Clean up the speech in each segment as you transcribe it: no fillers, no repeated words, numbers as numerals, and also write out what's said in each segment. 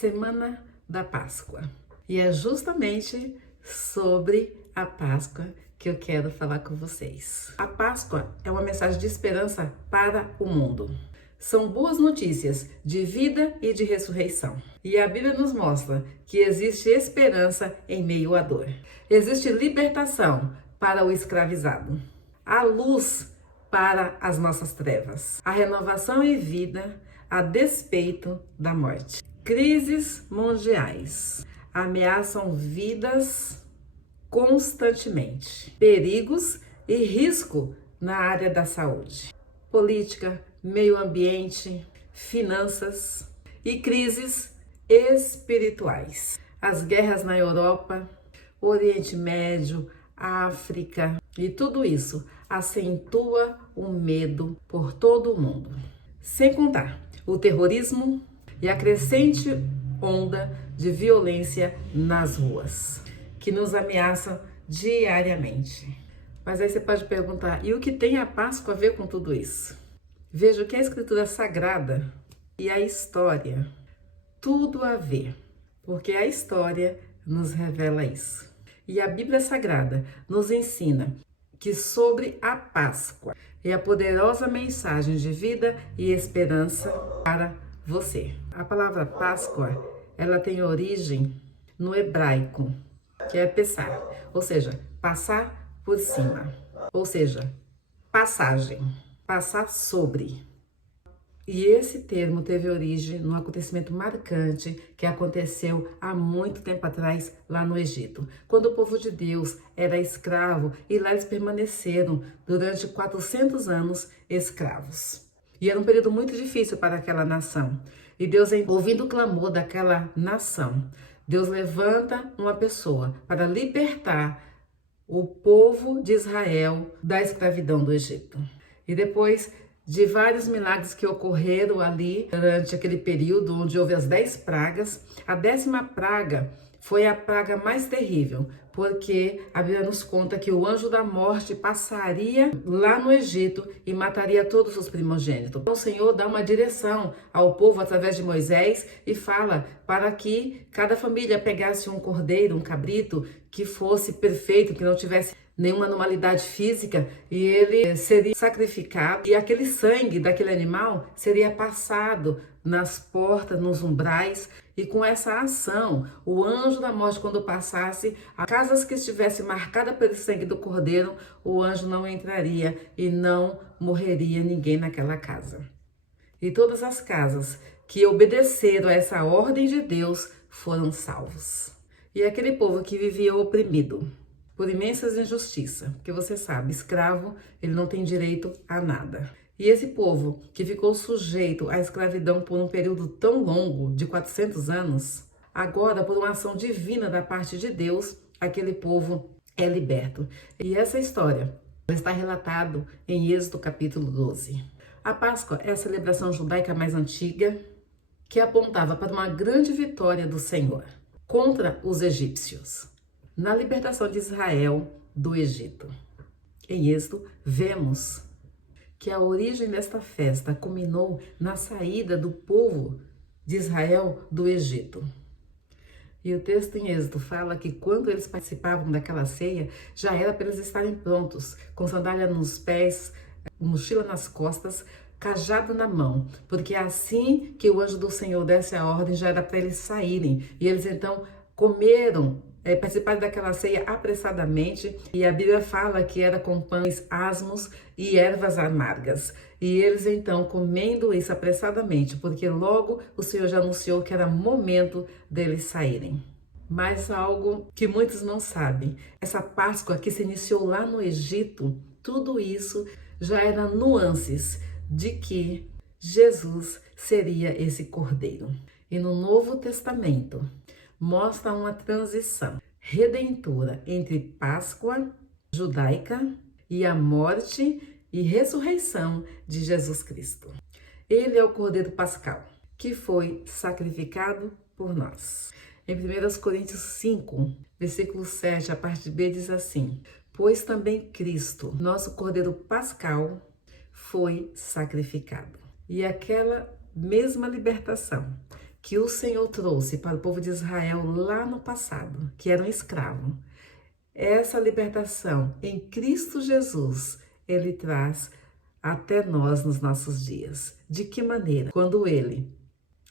Semana da Páscoa. E é justamente sobre a Páscoa que eu quero falar com vocês. A Páscoa é uma mensagem de esperança para o mundo. São boas notícias de vida e de ressurreição. E a Bíblia nos mostra que existe esperança em meio à dor. Existe libertação para o escravizado. A luz para as nossas trevas. A renovação e vida a despeito da morte. Crises mundiais ameaçam vidas constantemente. Perigos e risco na área da saúde, política, meio ambiente, finanças e crises espirituais. As guerras na Europa, Oriente Médio, África e tudo isso acentua o medo por todo o mundo. Sem contar o terrorismo e a crescente onda de violência nas ruas, que nos ameaça diariamente. Mas aí você pode perguntar, e o que tem a Páscoa a ver com tudo isso? Veja que a Escritura Sagrada e a história, tudo a ver, porque a história nos revela isso. E a Bíblia Sagrada nos ensina que sobre a Páscoa é a poderosa mensagem de vida e esperança para você. A palavra Páscoa, ela tem origem no hebraico, que é Pessah, ou seja, passar por cima, ou seja, passagem, passar sobre. E esse termo teve origem num acontecimento marcante que aconteceu há muito tempo atrás lá no Egito, quando o povo de Deus era escravo e lá eles permaneceram durante 400 anos escravos. E era um período muito difícil para aquela nação. E Deus, ouvindo o clamor daquela nação, Deus levanta uma pessoa para libertar o povo de Israel da escravidão do Egito. E depois de vários milagres que ocorreram ali durante aquele período onde houve as 10 pragas, a 10ª praga foi a praga mais terrível, porque a Bíblia nos conta que o anjo da morte passaria lá no Egito e mataria todos os primogênitos. Então o Senhor dá uma direção ao povo através de Moisés e fala para que cada família pegasse um cordeiro, um cabrito, que fosse perfeito, que não tivesse nenhuma anormalidade física, e ele seria sacrificado, e aquele sangue daquele animal seria passado nas portas, nos umbrais, e com essa ação, o anjo da morte, quando passasse, as casas que estivessem marcadas pelo sangue do cordeiro, o anjo não entraria e não morreria ninguém naquela casa. E todas as casas que obedeceram a essa ordem de Deus foram salvos. E aquele povo que vivia oprimido por imensas injustiças, porque você sabe, escravo, ele não tem direito a nada. E esse povo que ficou sujeito à escravidão por um período tão longo, de 400 anos, agora, por uma ação divina da parte de Deus, aquele povo é liberto. E essa história está relatado em Êxodo capítulo 12. A Páscoa é a celebração judaica mais antiga, que apontava para uma grande vitória do Senhor contra os egípcios, na libertação de Israel do Egito. Em Êxodo, vemos que a origem desta festa culminou na saída do povo de Israel do Egito. E o texto em Êxodo fala que quando eles participavam daquela ceia, já era para eles estarem prontos, com sandália nos pés, mochila nas costas, cajado na mão, porque assim que o anjo do Senhor desse a ordem, já era para eles saírem. E eles então comeram, participaram daquela ceia apressadamente, e a Bíblia fala que era com pães asmos e ervas amargas. E eles então comendo isso apressadamente, porque logo o Senhor já anunciou que era momento deles saírem. Mas algo que muitos não sabem, essa Páscoa que se iniciou lá no Egito, tudo isso já era nuances de que Jesus seria esse cordeiro. E no Novo Testamento mostra uma transição redentora entre Páscoa judaica e a morte e ressurreição de Jesus Cristo. Ele é o Cordeiro Pascal, que foi sacrificado por nós. Em 1 Coríntios 5, versículo 7, a parte B diz assim: pois também Cristo, nosso Cordeiro Pascal, foi sacrificado. E aquela mesma libertação que o Senhor trouxe para o povo de Israel lá no passado, que era um escravo. Essa libertação em Cristo Jesus, Ele traz até nós nos nossos dias. De que maneira? Quando Ele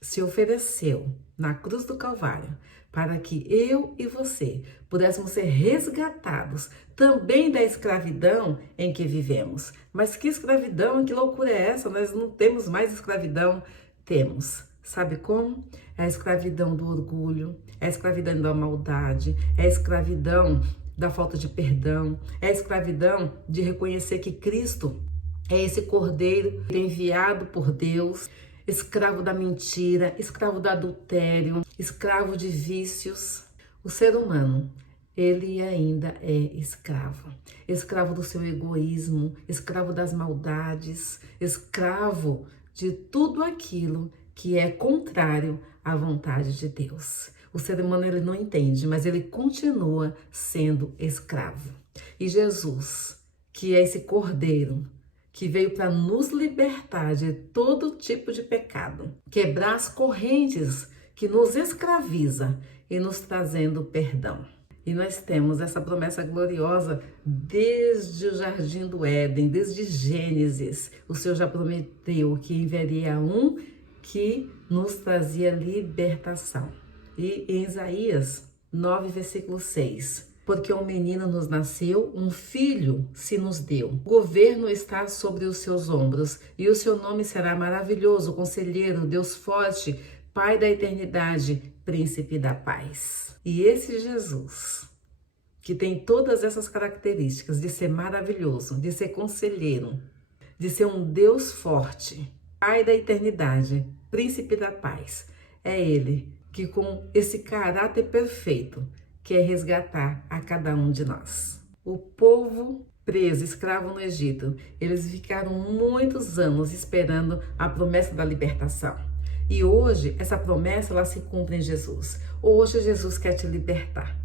se ofereceu na cruz do Calvário para que eu e você pudéssemos ser resgatados também da escravidão em que vivemos. Mas que escravidão, que loucura é essa? Nós não temos mais escravidão. Temos. Sabe como? É a escravidão do orgulho, é a escravidão da maldade, é a escravidão da falta de perdão, é a escravidão de reconhecer que Cristo é esse cordeiro enviado por Deus, escravo da mentira, escravo do adultério, escravo de vícios. O ser humano, ele ainda é escravo. Escravo do seu egoísmo, escravo das maldades, escravo de tudo aquilo que é contrário à vontade de Deus. O ser humano, ele não entende, mas ele continua sendo escravo. E Jesus, que é esse cordeiro, que veio para nos libertar de todo tipo de pecado, quebrar as correntes que nos escraviza e nos trazendo perdão. E nós temos essa promessa gloriosa desde o Jardim do Éden, desde Gênesis. O Senhor já prometeu que enviaria um que nos trazia libertação. E em Isaías 9, versículo 6, porque um menino nos nasceu, um filho se nos deu. O governo está sobre os seus ombros, e o seu nome será maravilhoso, conselheiro, Deus forte, Pai da eternidade, príncipe da paz. E esse Jesus, que tem todas essas características de ser maravilhoso, de ser conselheiro, de ser um Deus forte, Pai da eternidade, príncipe da paz, é Ele que com esse caráter perfeito quer resgatar a cada um de nós. O povo preso, escravo no Egito, eles ficaram muitos anos esperando a promessa da libertação. E hoje, essa promessa, ela se cumpre em Jesus. Hoje, Jesus quer te libertar.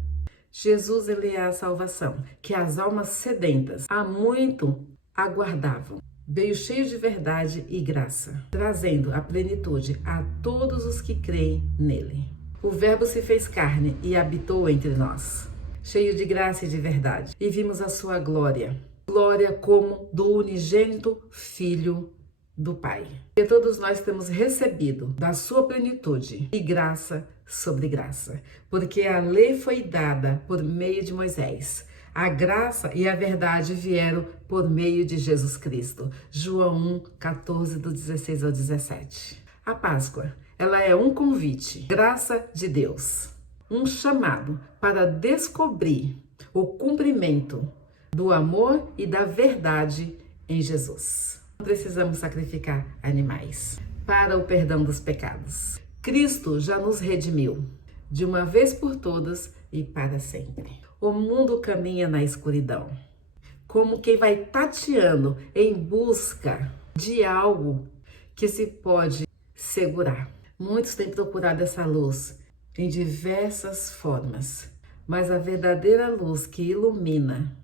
Jesus, ele é a salvação, que as almas sedentas há muito aguardavam. Veio cheio de verdade e graça, trazendo a plenitude a todos os que creem nele. O Verbo se fez carne e habitou entre nós, cheio de graça e de verdade, e vimos a sua glória, glória como do unigênito Filho do Pai. E todos nós temos recebido da sua plenitude e graça sobre graça, porque a lei foi dada por meio de Moisés. A graça e a verdade vieram por meio de Jesus Cristo. João 1, 14, do 16 ao 17. A Páscoa, ela é um convite, graça de Deus, um chamado para descobrir o cumprimento do amor e da verdade em Jesus. Não precisamos sacrificar animais para o perdão dos pecados. Cristo já nos redimiu, de uma vez por todas e para sempre. O mundo caminha na escuridão, como quem vai tateando em busca de algo que se pode segurar. Muitos têm procurado essa luz em diversas formas, mas a verdadeira luz que ilumina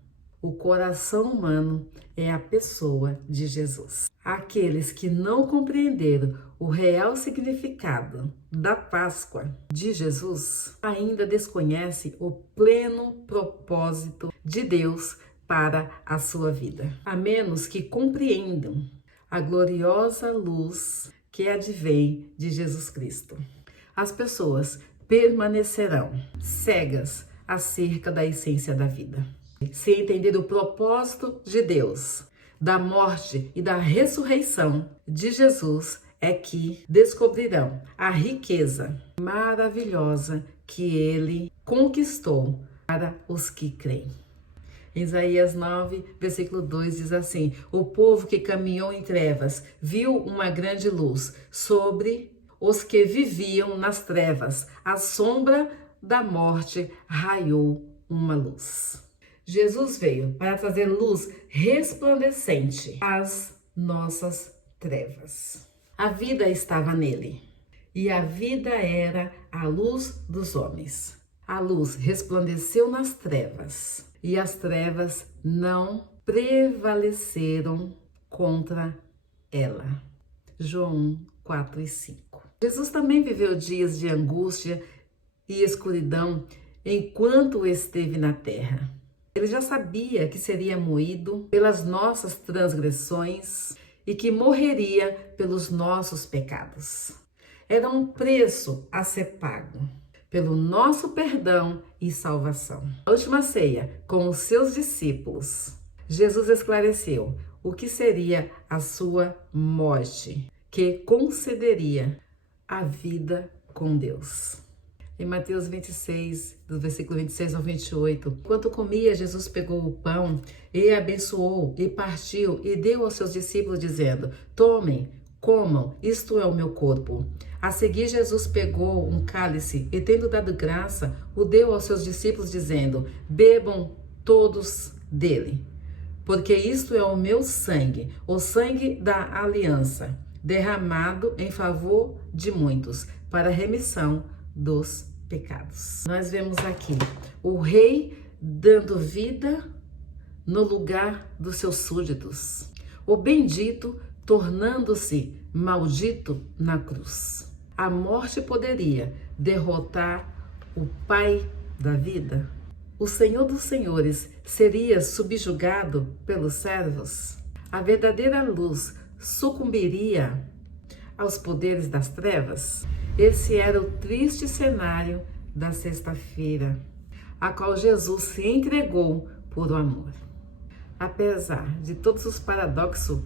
o coração humano é a pessoa de Jesus. Aqueles que não compreenderam o real significado da Páscoa de Jesus ainda desconhecem o pleno propósito de Deus para a sua vida, a menos que compreendam a gloriosa luz que advém de Jesus Cristo. As pessoas permanecerão cegas acerca da essência da vida. Se entender o propósito de Deus, da morte e da ressurreição de Jesus, é que descobrirão a riqueza maravilhosa que ele conquistou para os que creem. Isaías 9, versículo 2 diz assim: o povo que caminhou em trevas viu uma grande luz sobre os que viviam nas trevas. A sombra da morte raiou uma luz. Jesus veio para trazer luz resplandecente às nossas trevas. A vida estava nele, e a vida era a luz dos homens. A luz resplandeceu nas trevas, e as trevas não prevaleceram contra ela. João 1, 4 e 5. Jesus também viveu dias de angústia e escuridão enquanto esteve na terra. Ele já sabia que seria moído pelas nossas transgressões e que morreria pelos nossos pecados. Era um preço a ser pago pelo nosso perdão e salvação. Na última ceia, com os seus discípulos, Jesus esclareceu o que seria a sua morte, que concederia a vida com Deus. Em Mateus 26, do versículo 26 ao 28, enquanto comia, Jesus pegou o pão e abençoou e partiu e deu aos seus discípulos, dizendo: tomem, comam, isto é o meu corpo. A seguir, Jesus pegou um cálice e, tendo dado graça, o deu aos seus discípulos, dizendo: bebam todos dele, porque isto é o meu sangue, o sangue da aliança, derramado em favor de muitos, para a remissão dos pecados. Nós vemos aqui o rei dando vida no lugar dos seus súditos, o bendito tornando-se maldito na cruz. A morte poderia derrotar o Pai da vida? O Senhor dos Senhores seria subjugado pelos servos? A verdadeira luz sucumbiria aos poderes das trevas? Esse era o triste cenário da sexta-feira, a qual Jesus se entregou por amor. Apesar de todos os paradoxos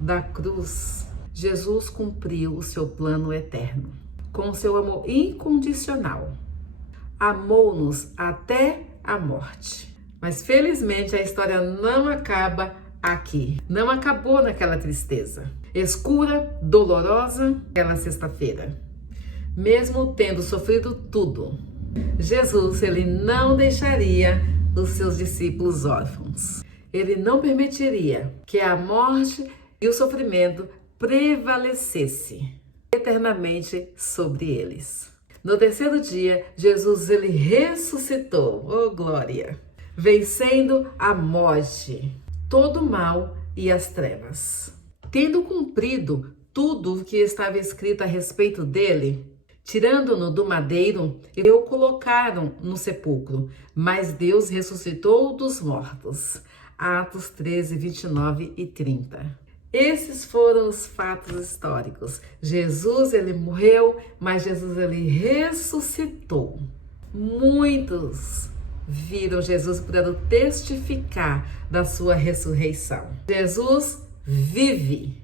da cruz, Jesus cumpriu o seu plano eterno. Com seu amor incondicional, amou-nos até a morte. Mas felizmente a história não acaba aqui. Não acabou naquela tristeza escura, dolorosa, aquela sexta-feira. Mesmo tendo sofrido tudo, Jesus, ele não deixaria os seus discípulos órfãos. Ele não permitiria que a morte e o sofrimento prevalecesse eternamente sobre eles. No terceiro dia, Jesus, ele ressuscitou, oh glória, vencendo a morte, todo o mal e as trevas. Tendo cumprido tudo o que estava escrito a respeito dele, tirando-no do madeiro, e o colocaram no sepulcro, mas Deus ressuscitou dos mortos. Atos 13, 29 e 30. Esses foram os fatos históricos. Jesus, ele morreu, mas Jesus, ele ressuscitou. Muitos viram Jesus, puderam testificar da sua ressurreição. Jesus vive,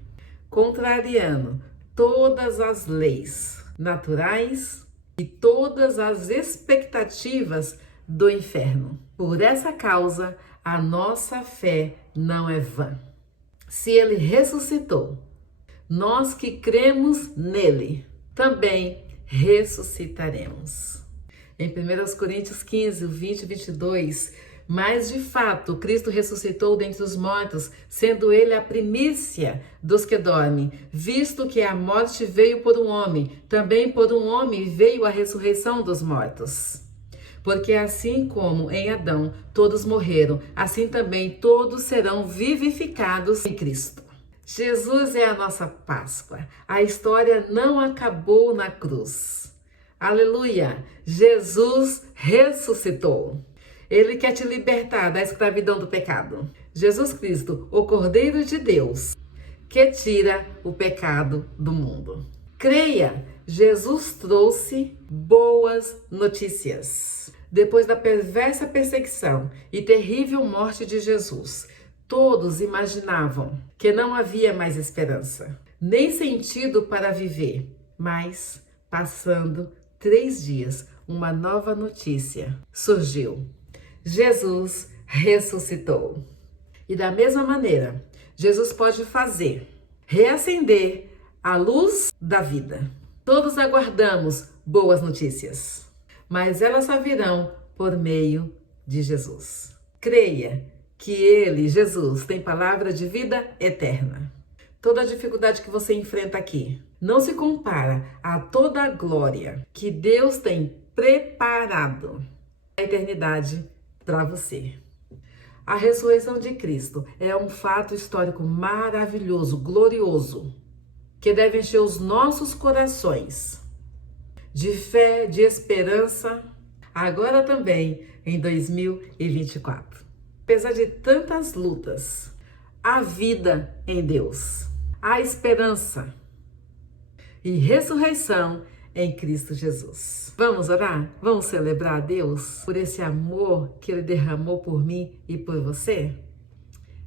contrariando todas as leis naturais e todas as expectativas do inferno. Por essa causa, a nossa fé não é vã. Se ele ressuscitou, nós que cremos nele também ressuscitaremos. Em 1 Coríntios 15, 20 e 22, mas de fato Cristo ressuscitou dentre os mortos, sendo ele a primícia dos que dormem, visto que a morte veio por um homem, também por um homem veio a ressurreição dos mortos. Porque assim como em Adão todos morreram, assim também todos serão vivificados em Cristo. Jesus é a nossa Páscoa. A história não acabou na cruz. Aleluia! Jesus ressuscitou. Ele quer te libertar da escravidão do pecado. Jesus Cristo, o Cordeiro de Deus, que tira o pecado do mundo. Creia, Jesus trouxe boas notícias. Depois da perversa perseguição e terrível morte de Jesus, todos imaginavam que não havia mais esperança, nem sentido para viver. Mas, passando 3 dias, uma nova notícia surgiu. Jesus ressuscitou. E da mesma maneira, Jesus pode fazer reacender a luz da vida. Todos aguardamos boas notícias, mas elas só virão por meio de Jesus. Creia que ele, Jesus, tem palavra de vida eterna. Toda a dificuldade que você enfrenta aqui não se compara a toda a glória que Deus tem preparado na eternidade para você. A ressurreição de Cristo é um fato histórico maravilhoso, glorioso. que deve encher os nossos corações de fé, de esperança, agora também em 2024. Apesar de tantas lutas, há vida em Deus, há esperança e ressurreição em Cristo Jesus. Vamos orar? Vamos celebrar a Deus por esse amor que Ele derramou por mim e por você?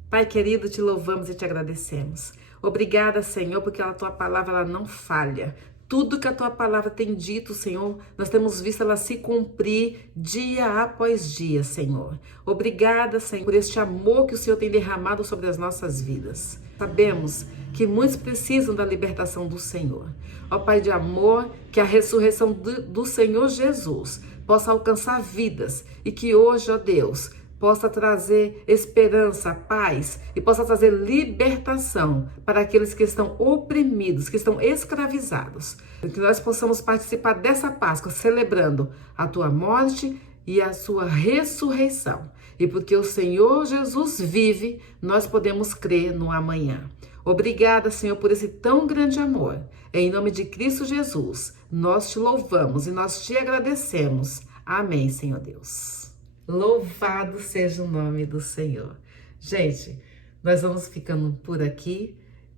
Pai querido, te louvamos e te agradecemos. Obrigada, Senhor, porque a tua palavra ela não falha. Tudo que a tua palavra tem dito, Senhor, nós temos visto ela se cumprir dia após dia, Senhor. Obrigada, Senhor, por este amor que o Senhor tem derramado sobre as nossas vidas. Sabemos que muitos precisam da libertação do Senhor. Ó Pai de amor, que a ressurreição do Senhor Jesus possa alcançar vidas e que hoje, ó Deus, possa trazer esperança, paz e possa trazer libertação para aqueles que estão oprimidos, que estão escravizados. Que nós possamos participar dessa Páscoa, celebrando a tua morte e a sua ressurreição. E porque o Senhor Jesus vive, nós podemos crer no amanhã. Obrigada, Senhor, por esse tão grande amor. Em nome de Cristo Jesus, nós te louvamos e nós te agradecemos. Amém, Senhor Deus. Louvado seja o nome do Senhor. Gente, nós vamos ficando por aqui.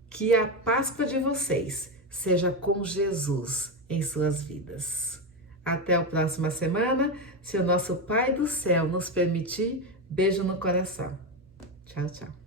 Que a Páscoa de vocês seja com Jesus em suas vidas. Até a próxima semana, se o nosso Pai do céu nos permitir. Beijo no coração. Tchau, tchau.